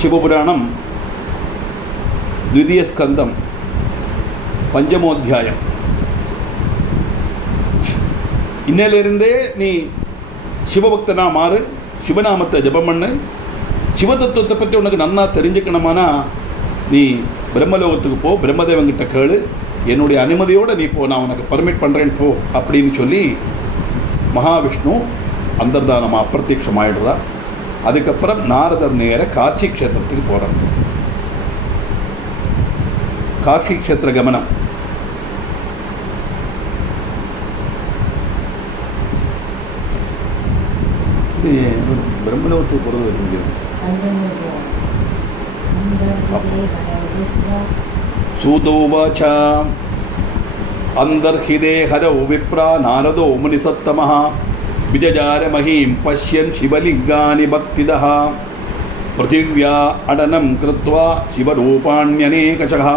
ശിവപുരാണം ദ്വിതീയ സ്കന്ധം பஞ்சமோத்தியாயம். இன்னையிலிருந்தே நீ சிவபக்தனா மாறு, சிவநாமத்தை ஜபம் பண்ணு. சிவதத்துவத்தை பற்றி உனக்கு நன்னா தெரிஞ்சுக்கணுமானா நீ பிரம்மலோகத்துக்கு போ, பிரம்மதேவன்கிட்ட கேளு, என்னுடைய அனுமதியோடு நீ போ, நான் உனக்கு பர்மிட் பண்ணுறேன் போ அப்படின்னு சொல்லி மகாவிஷ்ணு அந்தர்தானமாக அப்பிரத்யட்சமாயிடுறா. அதுக்கப்புறம் நாரதர் நேர காட்சி க்ஷேத்திரத்துக்கு போகிறார். காட்சி க்ஷேத்திர கமனம். பிரம்மலோகத்துக்கு போகிறது வர முடியும். சூதோவாச்சா அந்தர்ஹிதே ஹரௌ விப்ரா நாரதோ முனிசத்தமஹ விஜஜார மஹீம் பஷ்யன் சிவலிங்கானி பக்திதஹ பிருத்திவ்யா அடனம் கிருத்வா சிவரூபாண்யநேகஷः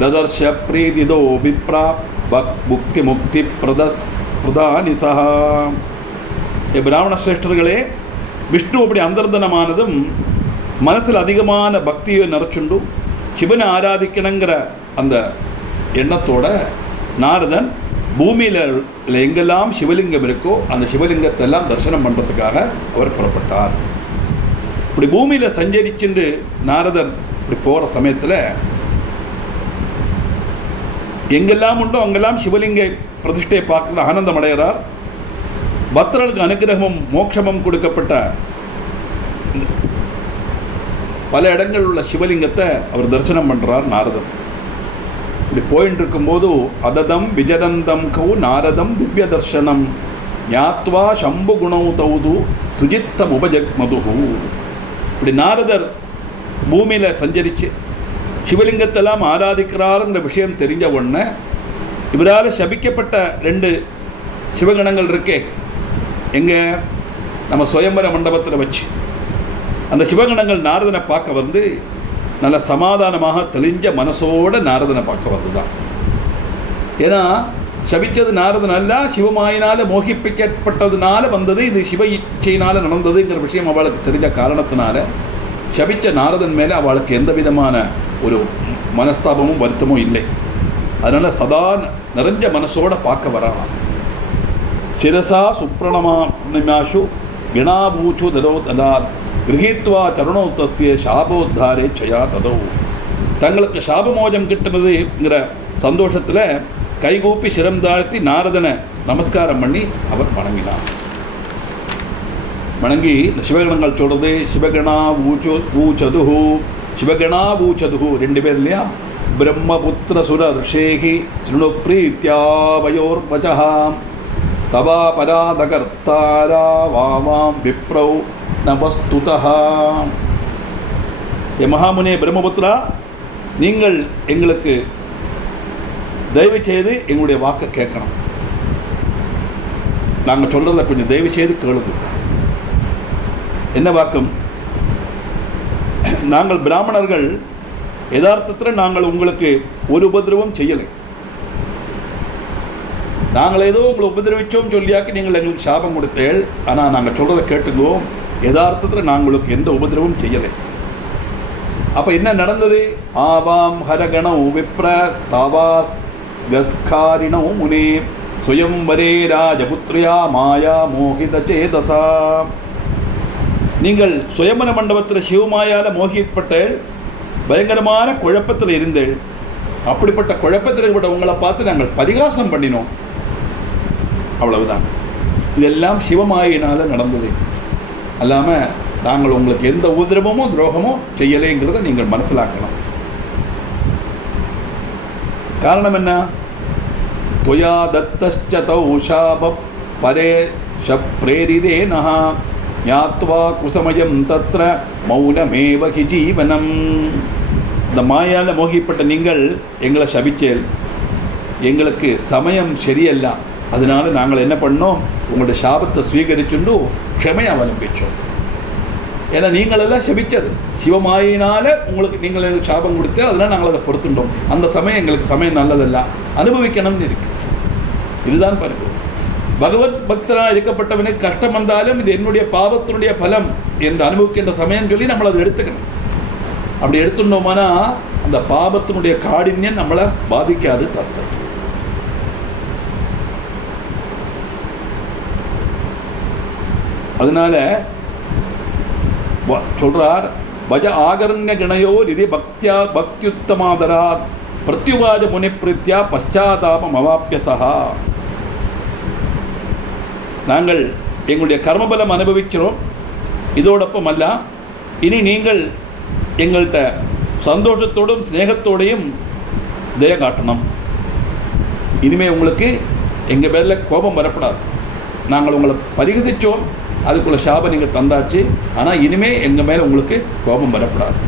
ததர்ஷ பிரீதிதோ விப்ரா புக்தி முக்தி பிரதானி சஹ. பிராமண சிரேஷ்டர்களே, விஷ்ணு அப்படி அந்தர்தனமானதும் மனசில் அதிகமான பக்தியை நிறச்சுண்டு சிவனை ஆராதிக்கணுங்கிற அந்த எண்ணத்தோட நாரதன் பூமியில் எங்கெல்லாம் சிவலிங்கம் இருக்கோ அந்த சிவலிங்கத்தெல்லாம் தரிசனம் பண்ணுறதுக்காக அவர் புறப்பட்டார். இப்படி பூமியில் சஞ்சரிச்சுண்டு நாரதர் இப்படி போகிற சமயத்தில் எங்கெல்லாம் உண்டோ அங்கெல்லாம் சிவலிங்க பிரதிஷ்டையை பார்க்க ஆனந்தம் அடைகிறார். பக்தர்களுக்கு அனுகிரகமும் மோட்சமும் கொடுக்கப்பட்ட பல இடங்கள் உள்ள சிவலிங்கத்தை அவர் தரிசனம் பண்ணுறார் நாரதன். இப்படி போயின்னு இருக்கும்போது அததம் விஜரந்தம் கௌ நாரதம் திவ்ய தர்சனம் ஞாத்வா சம்பு குணௌ தௌது சுஜித்தம் உபஜக்மதுஹு. இப்படி நாரதர் பூமியில் சஞ்சரித்து சிவலிங்கத்தெல்லாம் ஆராதிக்கிறாருங்கிற விஷயம் தெரிஞ்ச உடனே இவரால் சபிக்கப்பட்ட 2 சிவகணங்கள் இருக்கே எங்கே, நம்ம சுயம்பர மண்டபத்தில் வச்சு அந்த சிவகணங்கள் நாரதனை பார்க்க வந்து நல்ல சமாதானமாக தெளிஞ்ச மனசோடு நாரதனை பார்க்க வந்து தான். ஏன்னா சபித்தது நாரதன் அல்ல, சிவமாயினால் மோகிப்பிக்கப்பட்டதுனால வந்தது, இது சிவ இச்சையினால் நடந்ததுங்கிற விஷயம் அவளுக்கு தெரிஞ்ச காரணத்தினால சபித்த நாரதன் மேலே அவளுக்கு எந்த விதமான ஒரு மனஸ்தாபமும் வருத்தமும் இல்லை. அதனால் சதா நிறைஞ்ச மனசோட பார்க்க வராளாம். சிரசா சுப்ரணமாஷு கிணாபூச்சு தரோ ததாத் கிரகித்வா சரணோத்தஸ்திய சாபோத்தாரே சயா ததோ. தங்களுக்கு சாபமோஜம் கிட்டுனதுங்கிற சந்தோஷத்தில் கைகூப்பி சிரம் தாழ்த்தி நாரதனை நமஸ்காரம் பண்ணி அவர் வணங்கினார். வணங்கி இந்த சிவகணங்கள் சொல்கிறது சிவகணா ஊச்சதுஹு, சிவகணா ஊச்சதுஹு 2 பேர் இல்லையா, பிரம்மபுத்திர சுர ரிஷேகி ஸ்ருணு பிரீத்யாவயோர் வச்சஹா தவா பராதகர்த்தாரா வாமாம் விப்ரௌ நவஸ்துதஹா. என் மகாமுனே பிரம்மபுத்திரா, நீங்கள் எங்களுக்கு தயவு செய்து எங்களுடைய வாக்கை கேட்கணும். நாங்கள் சொல்கிறத கொஞ்சம் தயவு செய்து கேளுங்க. என்ன வாக்கம்? நாங்கள் பிராமணர்கள் யதார்த்தத்தில் நாங்கள் உங்களுக்கு ஒரு உபதிரவம் செய்யலை. நாங்கள் ஏதோ உங்களை உபதிரவிச்சோம் சொல்லியாக்கி நீங்கள் எங்களுக்கு சாபம் கொடுத்தேள். ஆனால் நாங்கள் சொல்கிறத கேட்டுங்கோ, யதார்த்தத்தில் நாங்களுக்கு எந்த உபதிரவம் செய்யலை. அப்போ என்ன நடந்தது? ஆவாம் ஹரகணௌ விப்ர தாவாஸ் கஸ்காரிணௌ முனே சுயம்வரே ராஜபுத்ரியா மாயா மோகித சேதசா. நீங்கள் சுயம்பர மண்டபத்தில் சிவமாயால் மோகிப்பட்டேள், பயங்கரமான குழப்பத்தில் இருந்தேள். அப்படிப்பட்ட குழப்பத்தில் ஏற்பட்ட உங்களை பார்த்து நாங்கள் பரிகாசம் பண்ணினோம், அவ்வளவுதான். இதெல்லாம் சிவமாயினால் நடந்தது அல்லாமல் நாங்கள் உங்களுக்கு எந்த உதிரவமோ துரோகமோ செய்யலைங்கிறத நீங்கள் மனசிலாக்கலாம். காரணம் என்ன? தொயா தத்தஸ்ச தௌ சாப பரே பிரேரிதே நஹா ஞாத்வா குசமயம் தத்ர மௌனமேவ ஹி ஜீவனம். இந்த மாயால் மோகிப்பட்ட நீங்கள் எங்களை சபிச்சேல், எங்களுக்கு சமயம் சரியல்ல, அதனால நாங்கள் என்ன பண்ணோம், உங்களுடைய சாபத்தை ஸ்வீகரிச்சுண்டு க்ஷமை அவலம்பிச்சோம். ஏன்னா நீங்களெல்லாம் சபிச்சது சிவமாயினால் உங்களுக்கு நீங்கள் சாபம் கொடுத்து அதனால் நாங்கள் அதை பொறுத்துட்டோம். அந்த சமயம் எங்களுக்கு சமயம் நல்லதல்ல, அனுபவிக்கணும்னு இருக்கு. இதுதான் பாருங்க, பகவத் பக்தராக இருக்கப்பட்டவனுக்கு கஷ்டம் வந்தாலும் இது என்னுடைய பாவத்தினுடைய பலம் என்று அனுபவிக்கின்ற சமயம் சொல்லி நம்மளை அதை எடுத்துக்கணும். அப்படி எடுத்துட்டோம்னா அந்த பாபத்தினுடைய காடின்யம் நம்மளை பாதிக்காது தப்பு. அதனால சொல்றார், பஜ ஆகரங்க கணயோ நிதி பக்தியா பக்தியுத்தமாதரா பிரத்யுவாஜ முனிப்பிரித்யா பశ్చాதாபம் அவாப்பியசா. நாங்கள் எங்களுடைய கர்மபலம் அனுபவிக்கிறோம், இதோடொப்பம் அல்ல இனி நீங்கள் எங்கள்கிட்ட சந்தோஷத்தோடும் ஸ்நேகத்தோடையும் தய காட்டணும். இனிமேல் உங்களுக்கு எங்கள் பேரில் கோபம் வரப்படாது. நாங்கள் உங்களை பரிகசித்தோம், அதுக்குள்ள சாபம் நீங்கள் தந்தாச்சு, ஆனால் இனிமேல் எங்கள் மேலே உங்களுக்கு கோபம் வரப்படாது.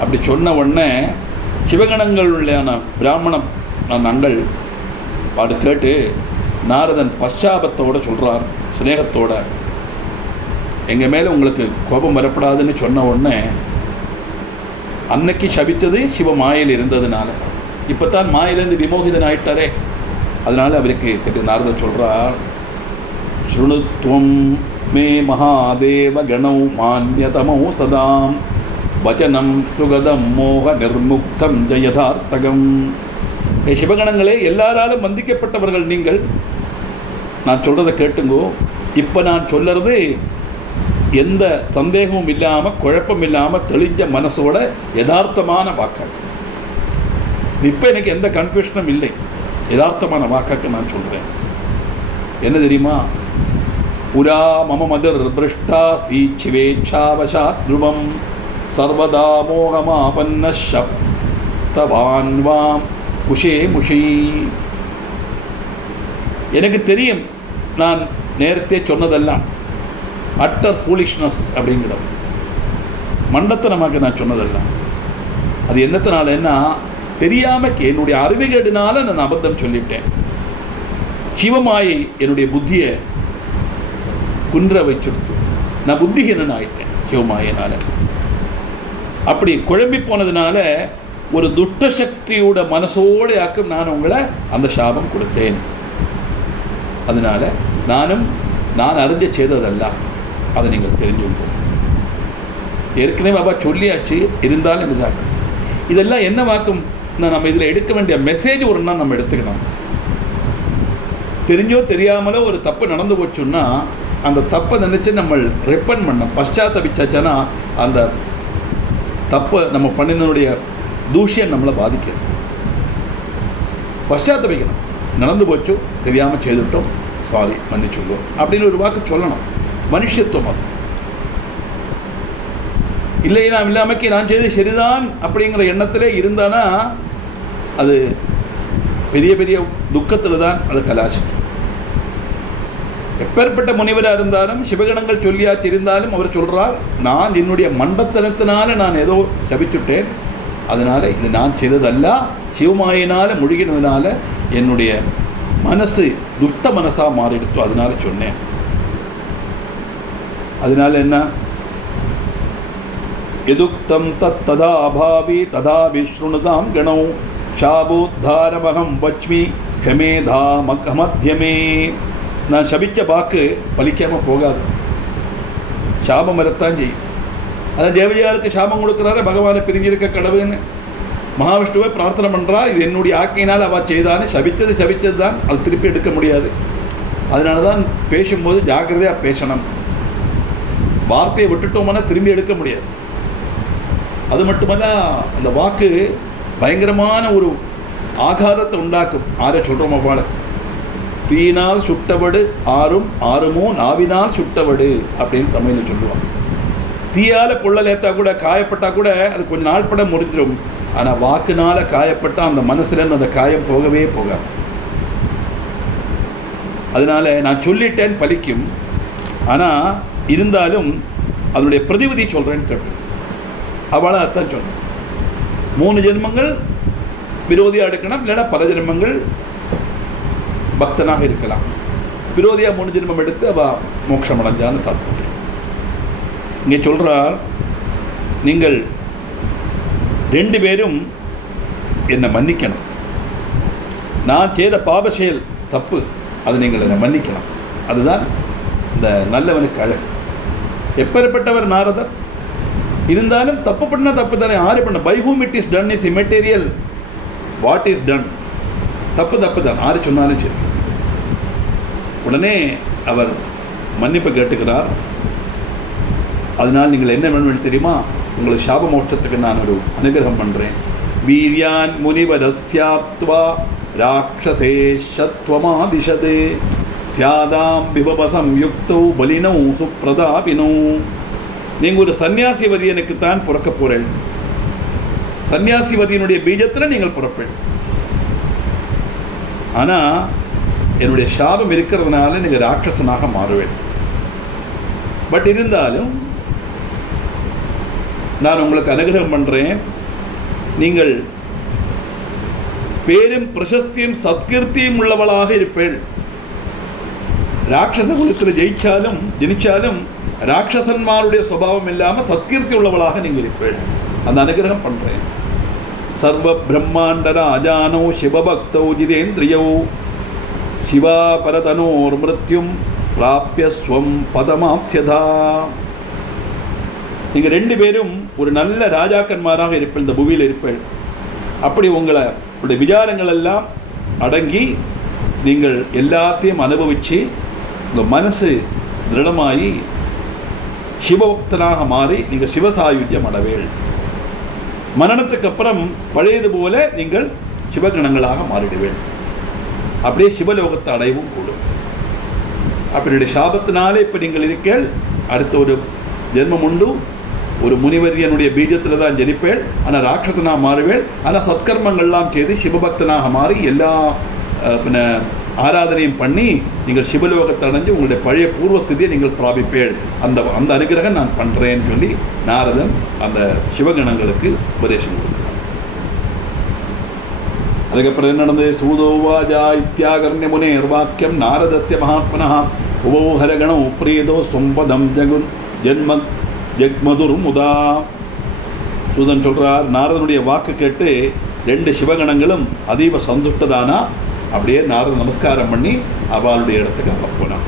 அப்படி சொன்ன உடனே சிவகணங்களுள்ளான பிராமண நாங்கள் பாடு கேட்டு நாரதன் பశ్చాபத்தோடு சொல்கிறார், ஸ்நேகத்தோட, எங்கள் மேலே உங்களுக்கு கோபம் வரப்படாதுன்னு சொன்ன உடனே, அன்னைக்கு சபித்தது சிவ மாயில் இருந்ததுனால, இப்போ தான் மாயிலேருந்து விமோகிதன் ஆயிட்டாரே, அதனால் அவருக்கு திரு நாரதன் சொல்கிறார், ஸ்ருணுத்வம் மே மகாதேவ கணௌ மான்யதமௌ சதாம் வச்சனம் சுகதம் மோக நிர்முக்தம் ஜயதார்த்தகம். சிவகணங்களே, எல்லாராலும் வந்திக்கப்பட்டவர்கள் நீங்கள், நான் சொல்கிறத கேட்டுங்கோ. இப்போ நான் சொல்லுறது எந்த சந்தேகமும் இல்லாமல் குழப்பம் இல்லாமல் தெளிஞ்ச மனசோட யதார்த்தமான வாக்காக்கு. இப்போ எனக்கு எந்த கன்ஃபியூஷனும் இல்லை, யதார்த்தமான வாக்காக்கு நான் சொல்கிறேன். என்ன தெரியுமா? புரா மம மதிர் பிருஷ்டா சீச்சிவேச்சாவசாத் த்ருவம் சர்வதா மோகமாபன்ன சப்தவான்வாம் குஷே முஷி. எனக்கு தெரியும், நான் நேரத்தே சொன்னதெல்லாம் அட்டர் ஃபூலிஷ்னஸ் அப்படிங்கிறது, மண்டத்தனமாக நான் சொன்னதெல்லாம். அது என்னத்தினாலன்னா, தெரியாமல் என்னுடைய அறிவுகேடுனால நான் அபத்தம் சொல்லிட்டேன். சிவமாயை என்னுடைய புத்தியை குன்ற வச்சுடுத்து, நான் புத்திஹீனன் ஆகிட்டேன் சிவமாயினால். அப்படி குழம்பி போனதுனால ஒரு துஷ்ட சக்தியோட மனசோடு ஆக்கும் நான் உங்களை அந்த சாபம் கொடுத்தேன். அதனால் நான் அறிஞ்ச செய்ததல்ல, அதை நீங்கள் தெரிஞ்சுக்கணும். ஏற்கனவே பாபா சொல்லியாச்சு, இருந்தாலும் இதாக்கும். இதெல்லாம் என்ன வாக்கும், நம்ம இதில் எடுக்க வேண்டிய மெசேஜ் ஒரு நாள் நம்ம எடுத்துக்கணும். தெரிஞ்சோ தெரியாமலோ ஒரு தப்பு நடந்து போச்சுன்னா அந்த தப்பை நினச்சி நம்ம ரெப்பன் பண்ணோம், பశ్చాத்தபிச்சாச்சுன்னா அந்த தப்பை நம்ம பண்ணினுடைய தூஷியம் நம்மளை பாதிக்க. பశ్చాத்தபிக்கணும், நடந்து போச்சு, தெரியாமல் செய்துவிட்டோம், சாரி மன்னிச்சுக்கோ அப்படின்னு ஒரு வாக்கு சொல்லணும். மனுஷத்துவம் அது இல்லை. நான் இல்லாமக்கி நான் செய்து சரிதான் அப்படிங்கிற எண்ணத்திலே இருந்தானா அது பெரிய பெரிய துக்கத்தில் தான் அது கலாச்சாரம். எப்பேற்பட்ட முனிவராக இருந்தாலும் சிவகணங்கள் சொல்லியாச்சு இருந்தாலும் அவர் சொல்கிறார், நான் என்னுடைய மண்டத்தனத்தினால நான் ஏதோ சபிச்சுட்டேன், அதனால் இது நான் செய்ததல்ல, சிவமாயினால் முழுகினதுனால என்னுடைய மனசு துஷ்ட மனசாக மாறிடுத்தோ, அதனால சொன்னேன். அதனால என்ன, எதுக்தம் தத் ததா அபாவி ததா விஷ்ணுதாம் கணௌ சாபோத்தாரமகம் வச்மி க்ஷமேதா மத்தியமே. நான் சபித்த வாக்கு பலிக்காமல் போகாது, சாபம் வரத்தான் செய்யும். அதான் தேவஜியாருக்கு சாபம் கொடுக்குறாரு, பகவானை பிரிஞ்சிருக்க கடவுன்னு மகாவிஷ்ணுவை பிரார்த்தனை பண்ணுறா, இது என்னுடைய ஆக்கையினால் அவள் செய்தான்னு. சபித்தது தான், அது திருப்பி எடுக்க முடியாது. அதனால தான் பேசும்போது ஜாக்கிரதையாக பேசணும். வார்த்தையை விட்டுட்டோம்னா திரும்பி எடுக்க முடியாது. அது மட்டுமல்ல, அந்த வாக்கு பயங்கரமான ஒரு ஆகாரத்தை உண்டாக்கும். ஆரை சொல்கிறோம் அவ்வாறு, தீனால் சுட்டவடு ஆறும் ஆறுமோ நாவினால் சுட்டவடு அப்படின்னு தமிழில் சொல்லுவாங்க. தீயால் பொள்ளலேத்தா கூட, காயப்பட்டால் கூட அது கொஞ்சம் நாள் பட முடிஞ்சிடும். ஆனால் வாக்குனால் காயப்பட்டால் அந்த மனசுலேருந்து அந்த காயம் போகவே போகாது. அதனால் நான் சொல்லிட்டேன் பலிக்கும், ஆனால் இருந்தாலும் அதனுடைய பிரதிவிதி சொல்கிறேன்னு கேட்டு அவளை அர்த்தம் சொன்னேன். 3 ஜென்மங்கள் விரோதியாக எடுக்கணும், இல்லைன்னா பல ஜென்மங்கள் பக்தனாக இருக்கலாம். விரோதியாக 3 ஜென்மம் எடுத்து அவள் மோட்சம் அடைஞ்சான்னு தாற்பயம். இங்கே சொல்கிறார், நீங்கள் 2 பேரும் என்னை மன்னிக்கணும். நான் செய்த பாப செயல் தப்பு, அது நீங்கள் என்னை மன்னிக்கணும். அதுதான் இந்த நல்லவனுக்கு அழகு. எப்பேற்பட்டவர் நாரதர், இருந்தாலும் தப்பு பண்ணால் தப்பு தானே, ஆறு பண்ண by whom it is done is immaterial, what is done, தப்பு தான், ஆறு சொன்னாலும் சரி. உடனே அவர் மன்னிப்பு கேட்டுக்கிறார். அதனால் நீங்கள் என்ன வேணும் தெரியுமா, உங்களுக்கு சாப மோட்சத்துக்கு நான் ஒரு அனுகிரகம் பண்ணுறேன். வீரியான் முனிவரஸ்யாப்த்வா ராட்சசேஷத்வமாதிஷதே சியாதாம் விபவசம் யுக்தோ பலினோ சுப்ரதாபினோ. நீங்கள் ஒரு சன்னியாசி வரியனுக்குத்தான் பிறக்க போகிறேன். சன்னியாசி வரியனுடைய பீஜத்தில் நீங்கள் பிறப்பேன். ஆனால் என்னுடைய சாபம் இருக்கிறதுனால நீங்கள் ராட்சசனாக மாறுவேன். பட் இருந்தாலும் நான் உங்களுக்கு அனுகிரகம் பண்ணுறேன். நீங்கள் பேரும் பிரசஸ்தியும் சத்கீர்த்தியும் உள்ளவளாக இருப்பேன். ராட்சச குலத்தில் ஜெயிச்சாலும் ராட்சசன்மாருடைய சுபாவம் இல்லாமல் சத்கீர்த்தி உள்ளவளாக நீங்கள் இருப்பேன். அந்த அனுகிரகம் பண்ணுறேன். சர்வ பிரம்மாண்ட ராஜானோ சிவபக்தோ ஜிதேந்திரியோ சிவா பரதனோர் மிருத்யும் பிராப்ய ஸ்வம் பதமாப்ஸ்யதா. நீங்கள் ரெண்டு பேரும் ஒரு நல்ல ராஜாக்கன்மாராக இருப்பேன், இந்த பூமியில் இருப்பேன். அப்படி உங்களுடைய விசாரங்கள் எல்லாம் அடங்கி நீங்கள் எல்லாத்தையும் அனுபவித்து உங்கள் மனசு திருடமாகி சிவபக்தனாக மாறி நீங்கள் சிவசாயுஜ்யம் அடைவேள். மரணத்துக்கு அப்புறம் பழையது போல நீங்கள் சிவகணங்களாக மாறிடுவேள். அப்படியே சிவலோகத்தை அடையவும் கூடும். அப்படியுடைய சாபத்தினாலே இப்போ நீங்கள் இருக்கேள். அடுத்த ஒரு ஜென்மம் உண்டு. ஒரு முனிவரியனுடைய பீஜத்தில் தான் ஜனிப்பேள். ஆனால் ராட்சசனாக மாறுவேள். ஆனால் சத்கர்மங்கள்லாம் செய்து சிவபக்தனாக மாறி எல்லா ஆராதனையும் பண்ணி நீங்கள் சிவலோகத்தை அடைஞ்சு உங்களுடைய பழைய பூர்வஸ்திதியை நீங்கள் பிராபிப்பேள். அந்த அனுகிரகம் நான் பண்ணுறேன்னு சொல்லி நாரதன் அந்த சிவகணங்களுக்கு உபதேசம் கொடுக்கிறார். அதுக்கப்புறம் என்ன நடந்தது? சூதோவாஜா இத்தியாகர்ணிய முனேர் வாக்கியம் நாரதஸ்ய மகாத்மனா உபோஹரகணோ பிரீதோ சொம்பதம் ஜெக்மதுர் முதா. சூதன் சொல்கிறார், நாரதனுடைய வாக்கு கேட்டு ரெண்டு சிவகணங்களும் அதீவ சந்துஷ்டதானா. அப்படியே நாரத நமஸ்காரம் பண்ணி அவளுடைய இடத்துக்கு அவ போனான்.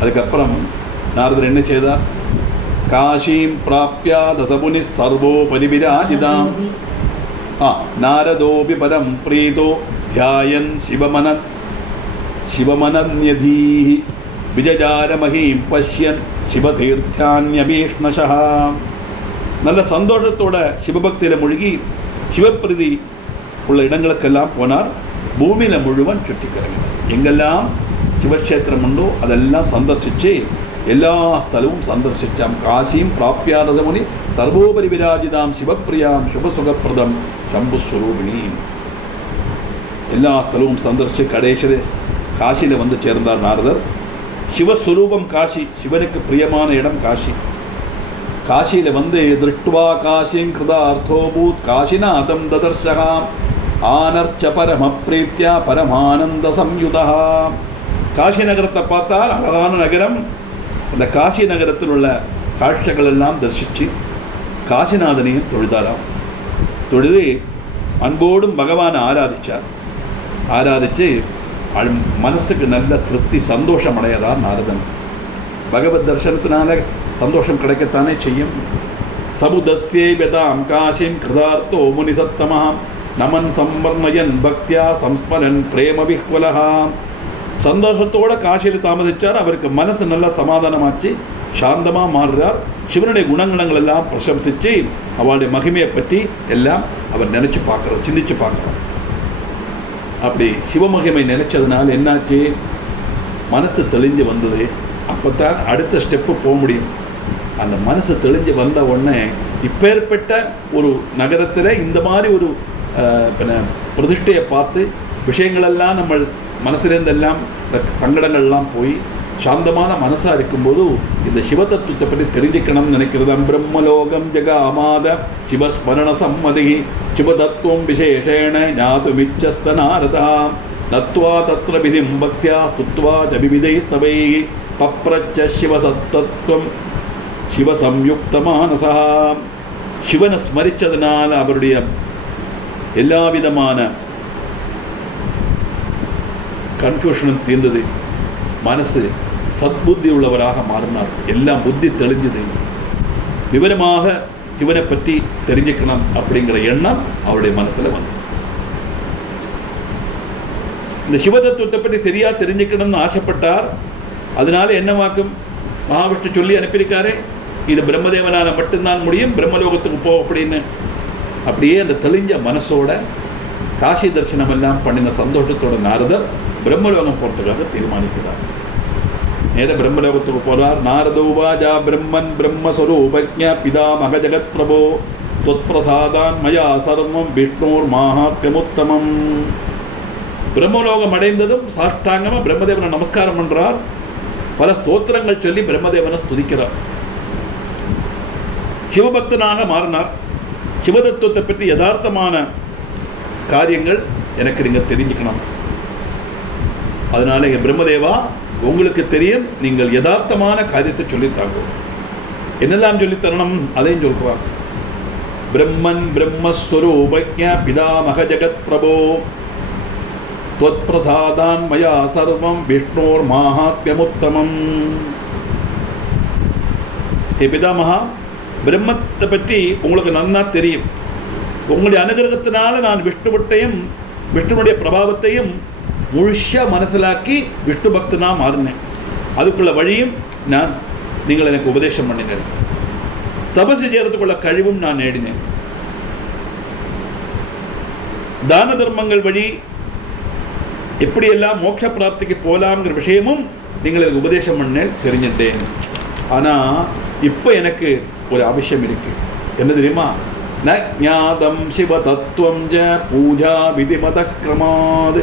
அதுக்கப்புறம் நாரதர் என்ன செய்தார்? காஷீம் பிராப்யா தசபுனி சர்வோ பரிவிராஜிதாம் நாரதோபி பரம் பிரீதோ தியாயன் சிவமனன்யதீஹி விஜயாரமஹீம் பஷ்யன் சிவதீர்த்தான்யபீஷ்ணஷா. நல்ல சந்தோஷத்தோட சிவபக்தியில் மூழ்கி சிவப்பிரதி உள்ள இடங்களுக்கெல்லாம் போனார். பூமியில் முழுவன் சுற்றி கறங்கினார். எங்கெல்லாம் சிவக்ஷேத்திரம் உண்டோ அதெல்லாம் சந்தர்சித்து எல்லா ஸ்தலமும் சந்தர்சித்தாம். காசியும் பிராப்யாரதமுனி சர்வோபரி விராஜிதாம் சிவப்பிரியாம் சுபசுகப்பிரதம் சம்புஸ்வரூபிணி. எல்லா ஸ்தலமும் சந்தர்சித்து கடைசியில் காசியில் வந்து சேர்ந்தார் நாரதர். சிவஸ்வரூபம் காசி, சிவனுக்கு பிரியமான இடம் காசி. காசியில் வந்து திருஷ்டுவா காசிம் கிருதார்த்தோபூத் காசிநாதம் ததர்ஷகாம் ஆனர்ச்ச பரம பிரீத்தியா பரமானந்த சம்யுதா. காசி நகரத்தை பார்த்தால் அழகான நகரம். அந்த காசி நகரத்தில் உள்ள காட்சிகள் எல்லாம் தரிசித்து காசிநாதனையும் தொழுதாராம். தொழுது அன்போடும் பகவானை ஆராதித்து மனசுக்கு நல்ல திருப்தி சந்தோஷம் அடையறார் நாரதன். பகவத் தரிசனத்தினால சந்தோஷம் கிடைக்கத்தானே செய்யும். சபுதஸ்யே வெதாம் காசிம் கிருதார்த்தோ முனிசத்தமஹாம் நமன் சம்பர்ணயன் பக்தியா சம்ஸ்மரன் பிரேம விஹ்வலஹா. சந்தோஷத்தோடு காசியில் தாமதித்தார். அவருக்கு மனசு நல்லா சமாதானமாச்சு, சாந்தமாக மாறுறார். சிவனுடைய குணங்கள் எல்லாம் பிரசம்சித்து அவளுடைய மகிமையை பற்றி எல்லாம் அவர் நினச்சி பார்க்குறார், சிந்திச்சு பார்க்குறார். அப்படி சிவமகிமை நினைச்சதுனால என்னாச்சு? மனசு தெளிஞ்சு வந்தது. அப்போ தான் அடுத்த ஸ்டெப்பு போக முடியும். அந்த மனசு தெளிஞ்சு வந்த உடனே இப்பேற்பட்ட ஒரு நகரத்தில் இந்த மாதிரி ஒரு பிரதிஷ்டையை பார்த்து விஷயங்களெல்லாம் நம்ம மனசுலேருந்தெல்லாம் இந்த சங்கடங்கள்லாம் போய் சாந்தமான மனசாக இருக்கும்போது இந்த சிவதத்துவத்தை பற்றி தெரிஞ்சுக்கணும்னு நினைக்கிறதாம். பிரம்மலோகம் ஜெகாமாத சிவஸ்மரண சம்மதி சிவதத்துவம் விசேஷேண ஞாதுமிச்ச நாரதாம் நத்வா தத்ர விதிம் பக்தியா ஸ்துத்வா ச விவிதை ஸ்தவை பப்ரச்ச சிவசத்தத்துவம் சிவசம்யுக்தமானசா. சிவனை ஸ்மரித்ததுனால அவருடைய எல்லா விதமான கன்ஃபியூஷனும் தீர்ந்தது. மனசு சத்புத்தி உள்ளவராக மாறினார். எல்லாம் புத்தி தெளிஞ்சது. விவரமாக இவனை பற்றி தெரிஞ்சுக்கணும் அப்படிங்கிற எண்ணம் அவருடைய மனசில் வந்தது. இந்த சிவதத்துவத்தை பற்றி தெரிஞ்சுக்கணும்னு ஆசைப்பட்டார். அதனால என்னவாக்கும், மகாவிஷ்ணு சொல்லி அனுப்பியிருக்காரே, இது பிரம்மதேவனால மட்டும்தான் முடியும், பிரம்மலோகத்துக்கு போ அப்படின்னு. அப்படியே அந்த தெளிஞ்ச மனசோட காசி தரிசனம் எல்லாம் பண்ணின சந்தோஷத்தோட நாரதர் பிரம்மலோகம் போகிறதுக்காக தீர்மானிக்கிறார். நேர பிரம்மலோகத்துக்கு போகிறார். நாரதோவாஜா பிரம்மன் பிரம்மஸ்வரூபஜ்ஞ பிதாமக ஜகத் பிரபோ தொத்பிரசாதான் மயா சர்வம் விஷ்ணோர் மாஹாத்மியமுத்தமம். பிரம்மலோகம் அடைந்ததும் சாஷ்டாங்கமாக பிரம்மதேவனை நமஸ்காரம் பண்ணுறார். பல ஸ்தோத்திரங்கள் சொல்லி பிரம்மதேவனை ஸ்துதிக்கிறார். சிவபக்தனாக மாறினார். சிவதத்துவத்தை பற்றி யதார்த்தமான காரியங்கள் எனக்கு நீங்கள் தெரிஞ்சுக்கணும். அதனால பிரம்மதேவா, உங்களுக்கு தெரியும், நீங்கள் யதார்த்தமான காரியத்தை சொல்லித்தாங்க. என்னெல்லாம் சொல்லித்தரணும் அதையும் சொல்றார். பிரம்மன் பிரம்மஸ்வரூபஜ்ஞ பிதாமக ஜகத் பிரபோ त्वत्प्रसादान् मया सर्वं विष्णोर्माहात्म्यमुत्तमम्. हे பிதாமகா, பிரம்மத்தை பற்றி உங்களுக்கு நன்னா தெரியும். உங்களுடைய அனுகிரகத்தினால நான் விஷ்ணுவுடைய பிரபாவத்தையும் முழுசாக மனசிலாக்கி விஷ்ணு பக்தனாக மாறினேன். அதுக்குள்ள வழியும் நீங்கள் எனக்கு உபதேசம் பண்ணினேன். தபசு செய்யறதுக்குள்ள கழிவும் நான் நேடினேன். தான தர்மங்கள் வழி எப்படியெல்லாம் மோட்ச பிராப்திக்கு போகலாம்ங்கிற விஷயமும் நீங்கள் எனக்கு உபதேசம் பண்ணேன், தெரிஞ்சுட்டேன். ஆனால் இப்போ எனக்கு ஒரு அவசியம் இருக்கு. என்ன தெரியுமா? ந ஞாதம் சிவ தத்துவம் ஜ பூஜா விதிமத கிரமாத்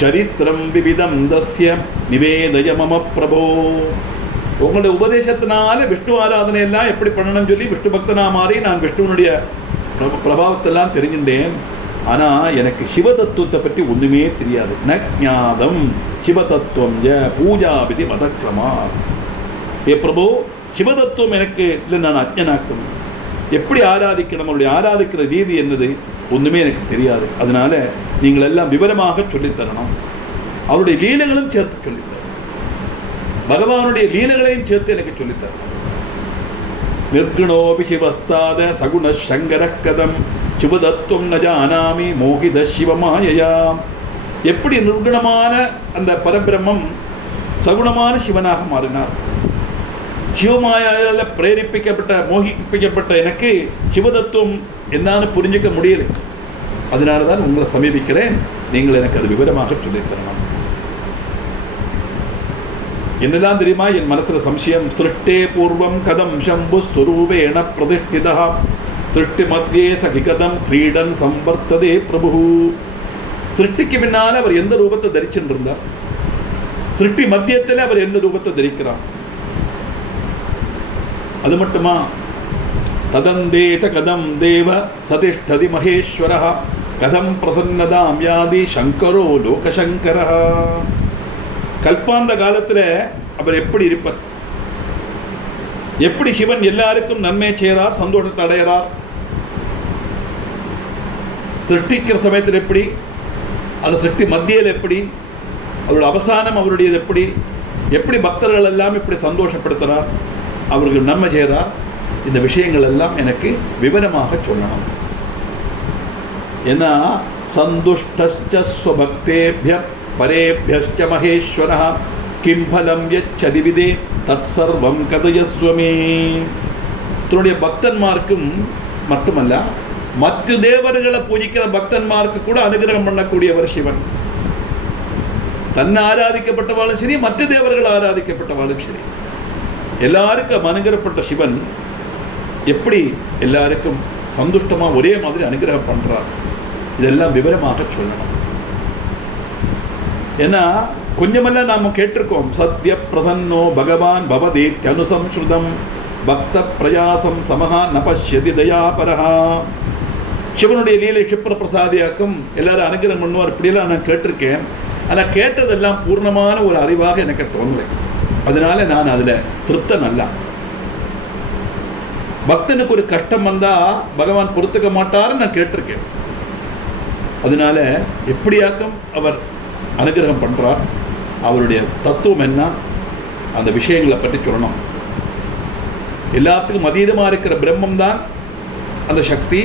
சரித்திரம் விவிதம் தஸ்ய நிவேதய மம பிரபோ. உங்களுடைய உபதேசத்தினால விஷ்ணு ஆராதனை எல்லாம் எப்படி பண்ணணும்னு சொல்லி விஷ்ணு பக்தனா மாறி நான் விஷ்ணுவனுடைய பிரபாவத்தெல்லாம் தெரிஞ்சுட்டேன். ஆனால் எனக்கு சிவதத்துவத்தை பற்றி ஒன்றுமே தெரியாது. ந ஞாதம் சிவதத்துவம் ஜ பூஜா விதி மதக்கிரமா. ஏ பிரபு, சிவதத்துவம் எனக்கு இல்லை, நான் அஜ்ஞனாக்கும். எப்படி ஆராதிக்கணும், அவருடைய ஆராதிக்கிற ரீதி என்னது ஒன்றுமே எனக்கு தெரியாது. அதனால நீங்கள் எல்லாம் விவரமாக சொல்லித்தரணும். அவருடைய லீலைகளும் சேர்த்து சொல்லித்தரணும். பகவானுடைய லீலைகளையும் சேர்த்து எனக்கு சொல்லித்தரணும். நிர்குணோபி சிவஸ்தாத சகுண சங்கர கதம் சிவதத்துவம் ந ஜானாமி மோகித சிவமாயையா. எப்படி நிர்குணமான அந்த பரபிரம்மம் சகுணமான சிவனாக மாறினார். சிவமாயால் மோகிப்பிக்கப்பட்ட எனக்கு சிவதத்துவம் என்னான்னு புரிஞ்சிக்க முடியலை. அதனால தான் உங்களை சமீபிக்கிறேன். நீங்கள் எனக்கு அது விவரமாக சொல்லித்தரணும். என்னெல்லாம் தெரியுமா என் மனசுல சம்சயம்? சிருஷ்டே பூர்வம் கதம் சம்பு ஸ்வரூபேண பிரதிஷ்டிதா சிருஷ்டி மத்தியே சகிகதம் கிரீடன் சம்பர்த்ததே பிரபு. சிருஷ்டிக்கு பின்னால் அவர் எந்த ரூபத்தை தரிச்சுட்டு இருந்தார்? சிருஷ்டி மத்தியத்தில் அவர் எந்த ரூபத்தை தரிக்கிறார்? அது மட்டுமா? ததந்தேத கதம் தேவ சதிஷ்டதி மகேஸ்வர கதம் பிரசன்னதாம் யாதி சங்கரோ லோகசங்கர. கல்பாந்த காலத்தில் அவர் எப்படி இருப்பார்? எப்படி சிவன் எல்லாருக்கும் நன்மை செய்கிறார், சந்தோஷத்தை அடைகிறார்? சிருஷ்டிக்கிற சமயத்தில் எப்படி, அந்த சிருஷ்டி மத்தியில் எப்படி, அவருடைய அவசானம் அவருடையது எப்படி, எப்படி பக்தர்கள் எல்லாம் இப்படி சந்தோஷப்படுத்துகிறார், அவர்கள் நன்மை செய்கிறார், இந்த விஷயங்கள் எல்லாம் எனக்கு விவரமாக சொல்லணும். ஏன்னா சந்துஷ்டஸ்ச ஸ்வபக்தேப்ய பரேப்யஸ்ச மகேஸ்வரः கிம் பலம் யச்சதி விதே தற்சர்வம் கதயஸ்வமே. தன்னுடைய பக்தன்மார்க்கும் மட்டுமல்ல, மற்ற தேவர்களை பூஜிக்கிற பக்தன்மார்க்கு கூட அனுகிரகம் பண்ணக்கூடியவர் சிவன். தன்னை ஆராதிக்கப்பட்டவாளும் சரி, மற்ற தேவர்கள் ஆராதிக்கப்பட்டவாளும் சரி, எல்லாருக்கும் அனுகிரகப்பட்ட சிவன் எப்படி எல்லாருக்கும் சந்துஷ்டமாக ஒரே மாதிரி அனுகிரகம் பண்ணுறார், இதெல்லாம் விவரமாக சொல்லணும். ஏன்னா கொஞ்சமெல்லாம் நாம் கேட்டிருக்கோம். சத்ய பிரசன்னோ பகவான் பவதேத் அனுசம்ஸ்ருதம் பக்த பிரயாசம் சமஹா நபஷ்யதி தயாபரஹா. சிவனுடைய லீலை க்ஷிப்ர பிரசாதியாக்கும், எல்லாரும் அனுகிரகம் பண்ணுவார், இப்படியெல்லாம் நான் கேட்டிருக்கேன். ஆனால் கேட்டதெல்லாம் பூர்ணமான ஒரு அறிவாக எனக்கு தோணலை. அதனால நான் அதில் திருப்தன் அல்ல. பக்தனுக்கு ஒரு கஷ்டம் வந்தால் பகவான் பொறுத்துக்க மாட்டார்னு நான் கேட்டிருக்கேன். அதனால எப்படியாக்கும் அவர் அனுகிரகம் பண்ணுறார், அவருடைய தத்துவம் என்ன, அந்த விஷயங்களை பற்றி சொல்லணும். எல்லாத்துக்கும் அதீதமாக இருக்கிற பிரம்மம் தான் அந்த சக்தி,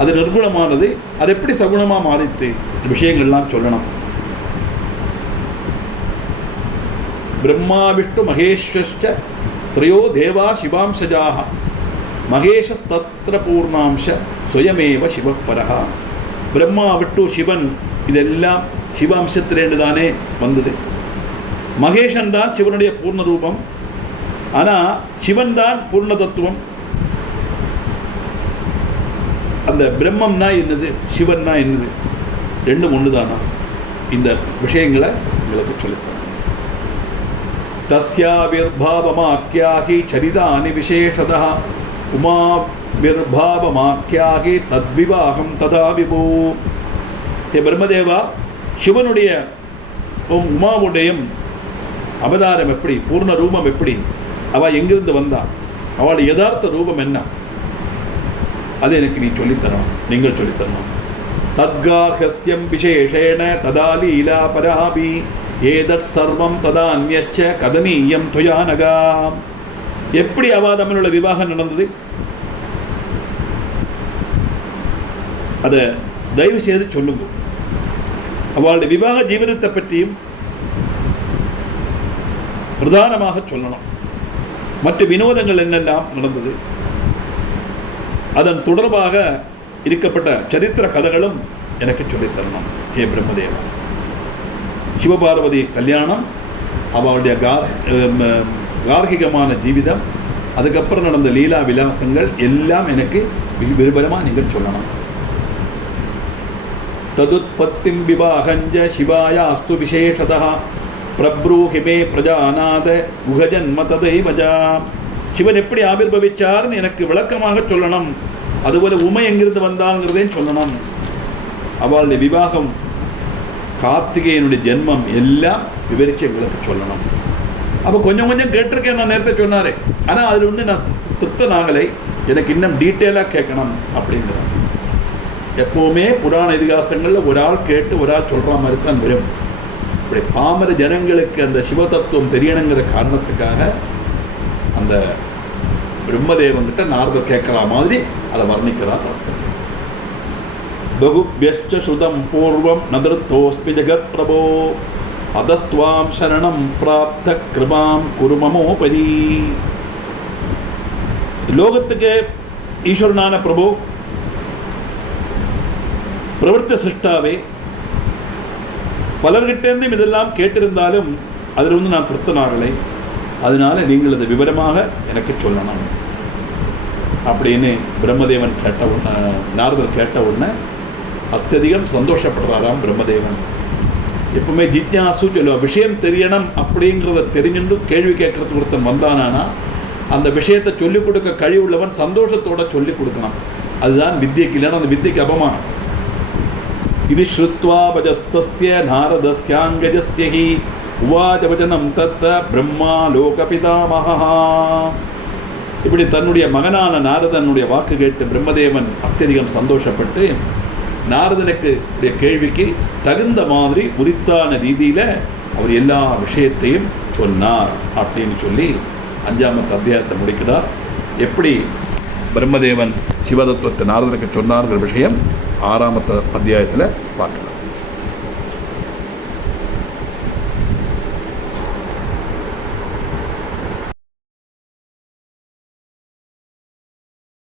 அது நிர்குணமானது, அது எப்படி சகுணமாக மாறித்து விஷயங்கள்லாம் சொல்லணும். பிரம்மா விஷ்ணு மகேஸ்வஷ்ட த்ரயோ தேவா சிவாம்சஜாக மகேஷஸ்தத்ர பூர்ணாம்ச சுயமேவ சிவப்பரஹா. பிரம்மா விஷ்ணு சிவன் இதெல்லாம் சிவாம்சத்திலேண்டு தானே வந்தது. மகேஷன் தான் சிவனுடைய பூர்ண ரூபம், ஆனால் சிவன் தான் பூர்ண தத்துவம். அந்த பிரம்மம்னா என்னது, சிவன்னா என்னது, ரெண்டும் ஒன்று தானா? இந்த விஷயங்களை உங்களுக்கு சொல்லித்தரணும். தஸ்யா விர்பாவமாக்கியாகி சரிதானி விசேஷதா உமா விர்பாவமாக்கியாகி தத்விவாகம் ததா விபூ. ஏ பிரம்மதேவா, சிவனுடைய உமாவுடைய அவதாரம் எப்படி, பூர்ண ரூபம் எப்படி, அவள் எங்கிருந்து வந்தா, அவளுடைய யதார்த்த ரூபம் என்ன, அது எனக்கு நீ சொல்லித்தரணும், நீங்கள் சொல்லித்தரணும். தத்கார்ஹஸ்தியம் விசேஷேண ததா லீலா பராபி ஏதத் சர்வம் ததா அந்யச்ச கதனீயம் துயானகா. எப்படி அவள் தமிழோட விவாகம் நடந்தது, அதை தயவு செய்து சொல்லுங்க. அவளுடைய விவாக ஜீவனத்தை பற்றியும் பிரதானமாக சொல்லணும். மற்ற வினோதங்கள் என்னெல்லாம் நடந்தது, அதன் தொடர்பாக இருக்கப்பட்ட சரித்திர கதைகளும் எனக்கு சொல்லித்தரணும். ஹே பிரம்மதேவா, சிவபார்வதி கல்யாணம், அவளுடைய கார்கிகமான ஜீவிதம், அதுக்கப்புறம் நடந்த லீலா விலாசங்கள் எல்லாம் எனக்கு விருப்பமாக நீங்கள் சொல்லணும். ததுத்பத்திம் விவாகஞ்ச சிவாயாஸ்து விசேஷதா பிரப்ரூஹிமே பிரஜாநாத குஹஜன்ம ததைவஜா. சிவன் எப்படி ஆவிர்பவிச்சார்னு எனக்கு விளக்கமாக சொல்லணும். அதுபோல உமை எங்கிருந்து வந்தாங்கிறதையும் சொல்லணும். அவளுடைய விவாகம், கார்த்திகேயனுடைய ஜென்மம் எல்லாம் விவரித்து எங்களுக்கு சொல்லணும். அப்போ கொஞ்சம் கொஞ்சம் கேட்டிருக்கேன், நான் நேரத்தை சொன்னாரே, ஆனால் அதில் ஒன்று நான் திருப்தனாகலை, எனக்கு இன்னும் டீட்டெயிலாக கேட்கணும் அப்படிங்கிறார். எப்போவுமே புராண இதிகாசங்களில் ஒரு ஆள் கேட்டு ஒரு ஆள் சொல்கிற மாதிரி தான் வரும். இப்படி பாமர ஜனங்களுக்கு அந்த சிவதத்துவம் தெரியணுங்கிற காரணத்துக்காக அந்த பிரம்மதேவன்கிட்ட நாரதர் கேட்குற மாதிரி அதை வர்ணிக்கிறா தாத்பரியம். பகுப்யஸ்ச ஸ்ருதம் பூர்வம் நதர்த்தோஸ்மி ஜகத் பிரபோ அதஸ்துவாம் சரணம் பிராப்த கிருபாம் குருமமோபரி. லோகத்துக்கு ஈஸ்வரனான பிரபு, பிரவர்த்த சிருஷ்டாவே, பலர்கிட்டேருந்தும் இதெல்லாம் கேட்டிருந்தாலும் அதில் நான் திருப்தனாகலை. அதனால நீங்கள் அதை விவரமாக எனக்கு சொல்லணும் அப்படின்னு பிரம்மதேவன் கேட்ட உடனே, நாரதர் கேட்ட உடனே அत्यதிகம் சந்தோஷப்படுறாராம் பிரம்மதேவன். எப்பவுமே ஜிக்ஞாசு சொல்லுவா, விஷயம் தெரியணும் அப்படிங்கிறத தெரிஞ்சுட்டு கேள்வி கேட்கறதுக்கு ஒருத்தன் வந்தானா அந்த விஷயத்தை சொல்லிக் கொடுக்க கழிவுள்ளவன் சந்தோஷத்தோட சொல்லிக் கொடுக்கணும். அதுதான் வித்தியக்கு, இல்லைன்னா அந்த வித்தியக்கு அபமானம். இது ஸ்ருத்வா வஜஸ்தஸ்ய நாரதஸ்யாங்கஜஸ்ய ஹி உவாச வச்சனம் தத்த பிரம்மா லோகபிதாமகா. இப்படி தன்னுடைய மகனான நாரதனுடைய வாக்கு கேட்டு பிரம்மதேவன் அत्यதிகம் சந்தோஷப்பட்டு நாரதனுக்கு கேள்விக்கு தகுந்த மாதிரி உரித்தான ரீதியில் அவர் எல்லா விஷயத்தையும் சொன்னார் அப்படின்னு சொல்லி 5ஆம் அத்தியாயத்தை முடிக்கிறார். எப்படி பிரம்மதேவன் சிவதத்துவத்தை நாரதனுக்கு சொன்னார்ங்கிற விஷயம் 6ஆம் அத்தியாயத்தில் பார்க்கலாம்.